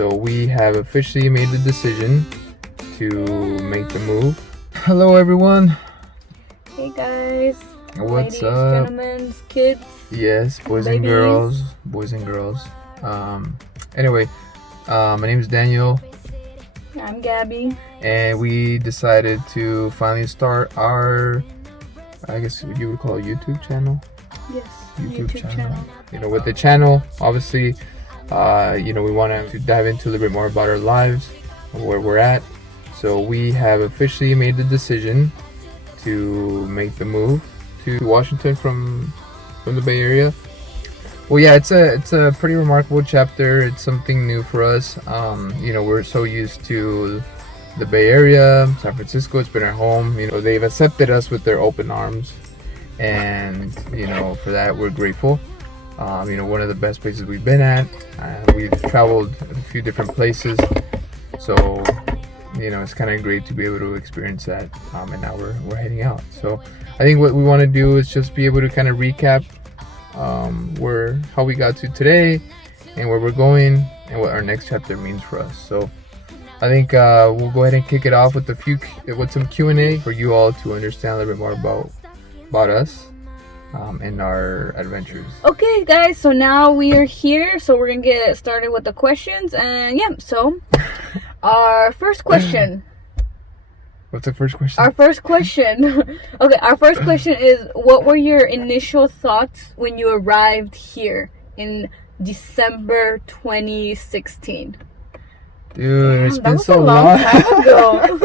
So we have officially made the decision to make the move. Hello everyone. Hey guys. What's Ladies, up? gentlemen, kids. Yes, boys and Ladies. girls. Boys and girls. Anyway, my name is Daniel. I'm Gabbie. And we decided to finally start our, I guess you would call it YouTube channel. Yes, YouTube channel. You know, with the channel, obviously, we want to dive into a little bit more about our lives, where we're at. So we have officially made the decision to make the move to Washington from the Bay Area. Well, yeah, it's a pretty remarkable chapter. It's something new for us. We're so used to the Bay Area, San Francisco. It's been our home. They've accepted us with their open arms, and for that we're grateful. One of the best places we've been at. We've traveled a few different places, so it's kind of great to be able to experience that. And now we're heading out. So I think what we want to do is just be able to kind of recap how we got to today, and where we're going, and what our next chapter means for us. So I think we'll go ahead and kick it off with some Q&A for you all to understand a little bit more about us and our adventures. Okay, guys. So now we are here. So we're gonna get started with the questions, and so our first question. What's the first question? Our first question. Okay, our first question is: what were your initial thoughts when you arrived here in December 2016? Dude, it's been was so a long time ago.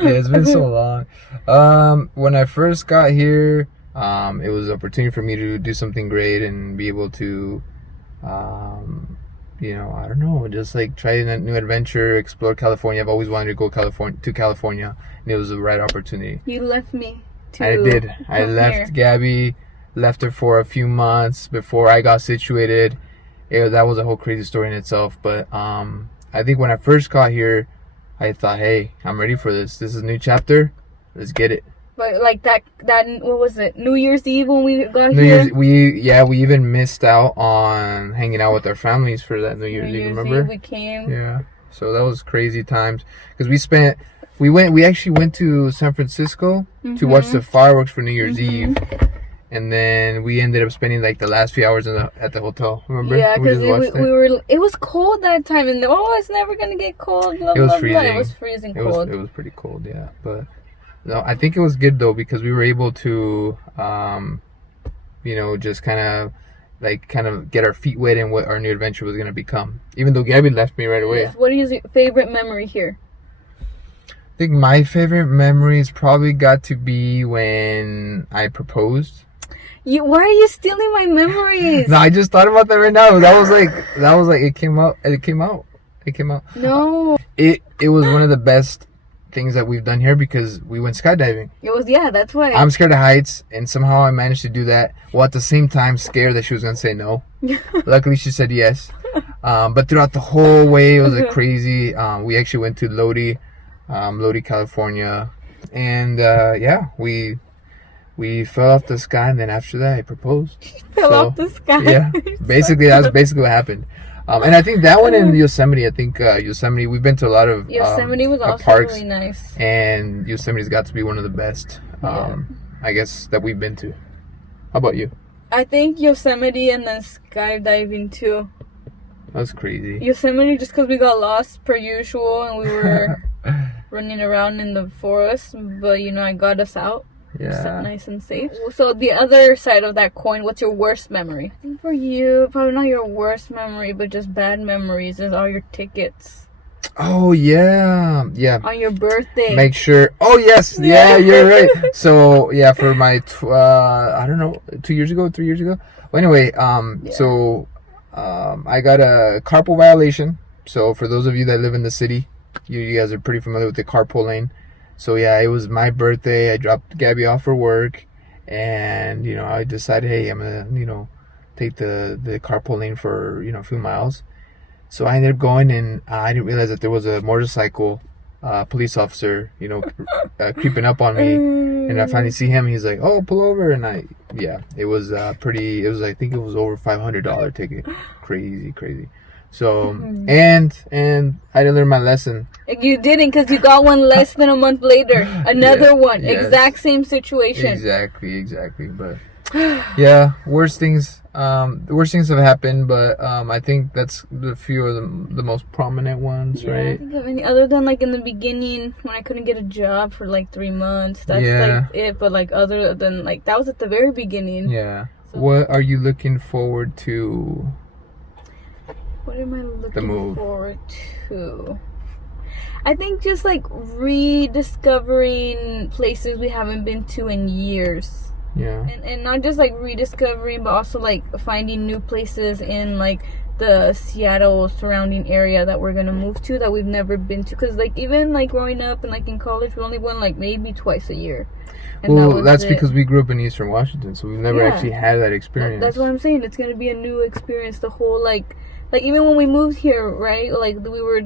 It's been so long. When I first got here, it was an opportunity for me to do something great and be able to, I don't know, just like try a new adventure, explore California. I've always wanted to go to California, and it was the right opportunity. You left me to I did. I left Gabbie, left her for a few months before I got situated. That was a whole crazy story in itself. But I think when I first got here, I thought, hey, I'm ready for this. This is a new chapter. Let's get it. But like that what was it? New Year's Eve when we got New here? Year's, we even missed out on hanging out with our families for that New Year's Eve, remember? Eve we came. Yeah. So that was crazy times, because we actually went to San Francisco to watch the fireworks for New Year's Eve. And then we ended up spending like the last few hours at the hotel. Remember? Yeah, because it was cold that time, and it's never gonna get cold. Blah, it was blah, freezing. Blah. It was freezing cold. It was pretty cold, yeah. But no, I think it was good though, because we were able to, just kind of get our feet wet in what our new adventure was gonna become. Even though Gabbie left me right away. Yes. What is your favorite memory here? I think my favorite memories probably got to be when I proposed. Why are you stealing my memories? No, I just thought about that right now. That was like it came out. No. It was one of the best things that we've done here, because we went skydiving. It was, that's why. I'm scared of heights, and somehow I managed to do that, while at the same time scared that she was gonna say no. Luckily she said yes. But throughout the whole way, it was a crazy. We actually went to Lodi, California, and we fell off the sky, and then after that I proposed. Fell off the sky. Yeah, basically that's basically what happened. And I think that one in Yosemite. I think Yosemite. We've been to a lot of Yosemite was also parks, really nice. And Yosemite's got to be one of the best. I guess that we've been to. How about you? I think Yosemite, and then skydiving too. That's crazy. Yosemite, just because we got lost per usual, and we were running around in the forest, but I got us out. Yeah. Nice and safe. So the other side of that coin, what's your worst memory? I think for you, probably not your worst memory, but just bad memories is all your tickets. Oh yeah. On your birthday. Make sure. Oh yes, yeah, you're right. So yeah, for my 2 years ago, 3 years ago. Well, anyway, so I got a carpool violation. So for those of you that live in the city, you guys are pretty familiar with the carpool lane. So yeah, it was my birthday. I dropped Gabbie off for work, and I decided, hey, I'm gonna take the carpool lane for a few miles. So I ended up going, and I didn't realize that there was a motorcycle police officer, creeping up on me. And I finally see him. He's like, "Oh, pull over!" And it was I think it was over $500 ticket. Crazy. So and I didn't learn my lesson. You didn't, because you got one less than a month later. Another one. Yes. Exact same situation. Exactly. But yeah, worst things have happened, but I think that's the few of the most prominent ones, I right? think of any other than like in the beginning when I couldn't get a job for like 3 months. That's like it. But like other than like that was at the very beginning. Yeah. So, what are you looking forward to? What am I looking forward to? I think just like rediscovering places we haven't been to in years. Yeah. And not just like rediscovering, but also like finding new places in like the Seattle surrounding area that we're gonna move to that we've never been to. Because like even like growing up and like in college, we only went like maybe twice a year. And well, that's because we grew up in Eastern Washington, so we've never actually had that experience. That's what I'm saying. It's gonna be a new experience. The whole like even when we moved here, right? Like we were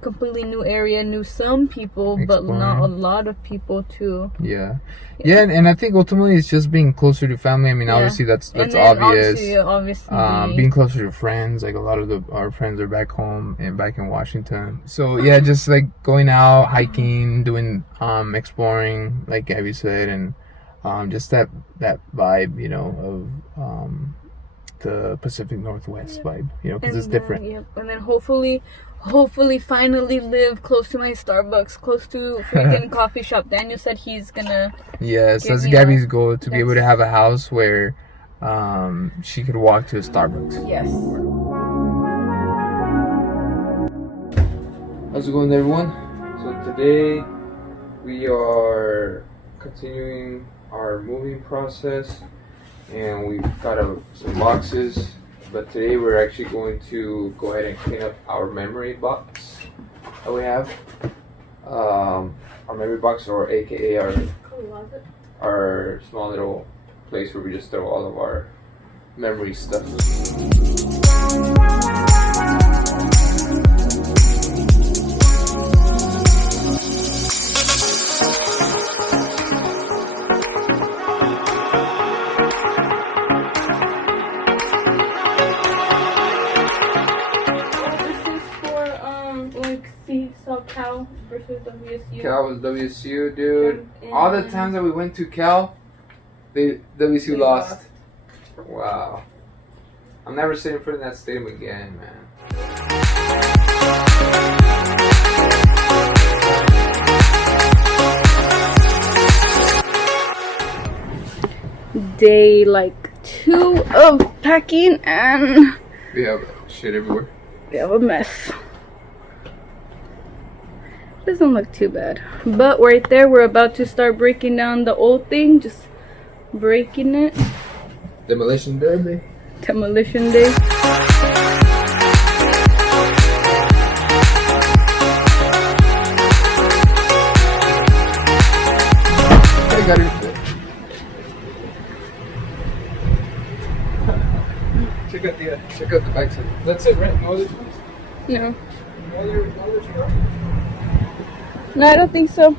completely new area, knew some people, but not a lot of people too. Yeah, and I think ultimately it's just being closer to family. I mean, obviously that's obvious. Obviously, being closer to friends. Like a lot of our friends are back home and back in Washington. So yeah, just like going out, hiking, doing exploring, like Gabbie said, and just that vibe, you know, of the Pacific Northwest vibe, you know, because it's different. And then hopefully finally live close to my Starbucks, close to freaking coffee shop. Daniel said he's gonna. Yes, that's Gabbie's goal, to be able to have a house where she could walk to a Starbucks. Yes. How's it going, everyone? So today we are continuing our moving process, and we've got some boxes, but today we're actually going to go ahead and clean up our memory box that we have. Our memory box, or aka our small little place where we just throw all of our memory stuff. Cal versus WSU. Cal was WSU, dude. All the times that we went to Cal, WSU lost. Wow. I'm never sitting in front of that stadium again, man. Day like 2 of packing, and we have shit everywhere. We have a mess. Doesn't look too bad, but right there we're about to start breaking down the old thing, just breaking it. Demolition day. Demolition day. I got it. Check out the backside. That's it, right? No other tools? No. No other tools? No, I don't think so.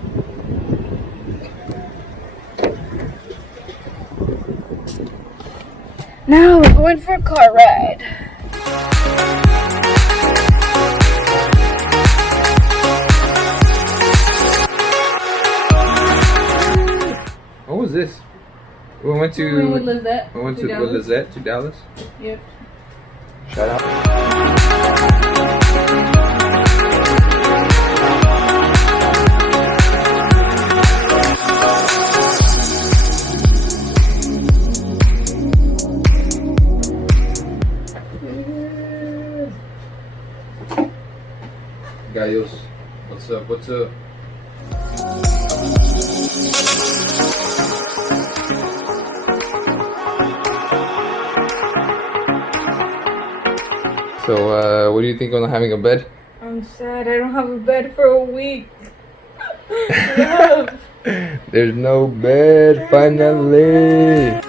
Now we're going for a car ride. What was this? We went to Lizette. We went to Lizette to Dallas. Yep. Shout out. Gallos, what's up? What's up? So, what do you think on having a bed? I'm sad. I don't have a bed for a week. There's no bed, finally.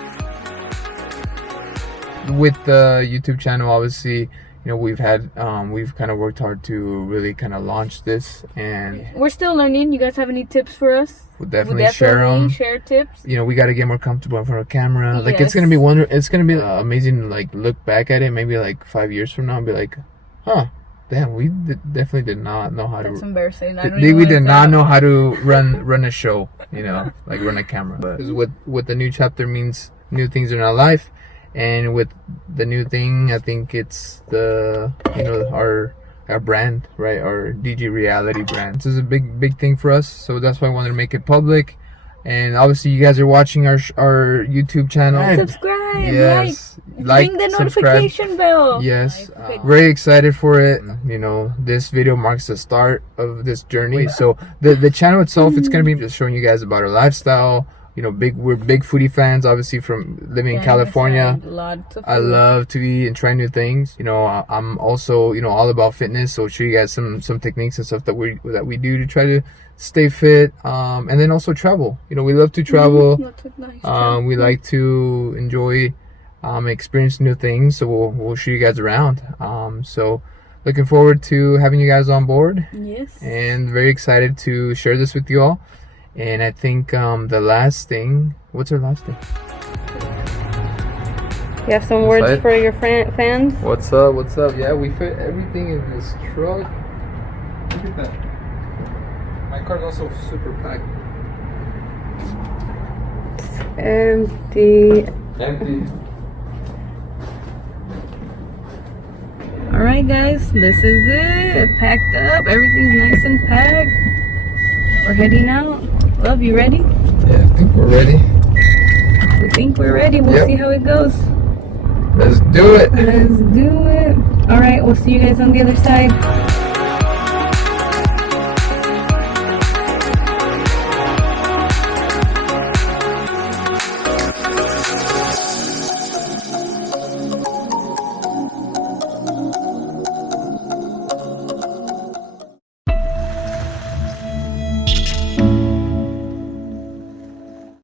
With the YouTube channel, obviously, you know, we've kind of worked hard to really kind of launch this, and we're still learning. You guys have any tips for us? We'll definitely share them. Share tips. You know, we got to get more comfortable in front of camera. Like, it's gonna be amazing to like look back at it maybe like 5 years from now and be like, Huh. Damn, we definitely did not know how That's to. embarrassing. I don't even We did wanna not say know it. how to run a show, you know, like run a camera. Because what the new chapter means, new things in our life, and with the new thing, I think it's our brand, right? Our DG Reality brand. This is a big thing for us, so that's why I wanted to make it public. And obviously, you guys are watching our YouTube channel. Subscribe. Yes, Ring the notification bell. Yes, very excited for it. You know, this video marks the start of this journey. So the channel itself, it's gonna be just showing you guys about our lifestyle. You know, we're big foodie fans, obviously from living in California. Lots of I food. love to eat and try new things. You know, I'm also all about fitness. So I'll show you guys some techniques and stuff that we do to try to stay fit. And then also travel. You know, we love to travel. Lots of nice We like to enjoy. Experience new things, so we'll show you guys around. So looking forward to having you guys on board. Yes. And very excited to share this with you all. And I think the last thing, what's our last thing? You have some That's words right. for your fans? What's up? Yeah, we fit everything in this truck. Look at that. My car's also super packed. Empty. Alright guys, this is it. Packed up. Everything's nice and packed. We're heading out. Love, you ready? Yeah, I think we're ready. We think we're ready. We'll Yep. see how it goes. Let's do it. Let's do it. Alright, we'll see you guys on the other side.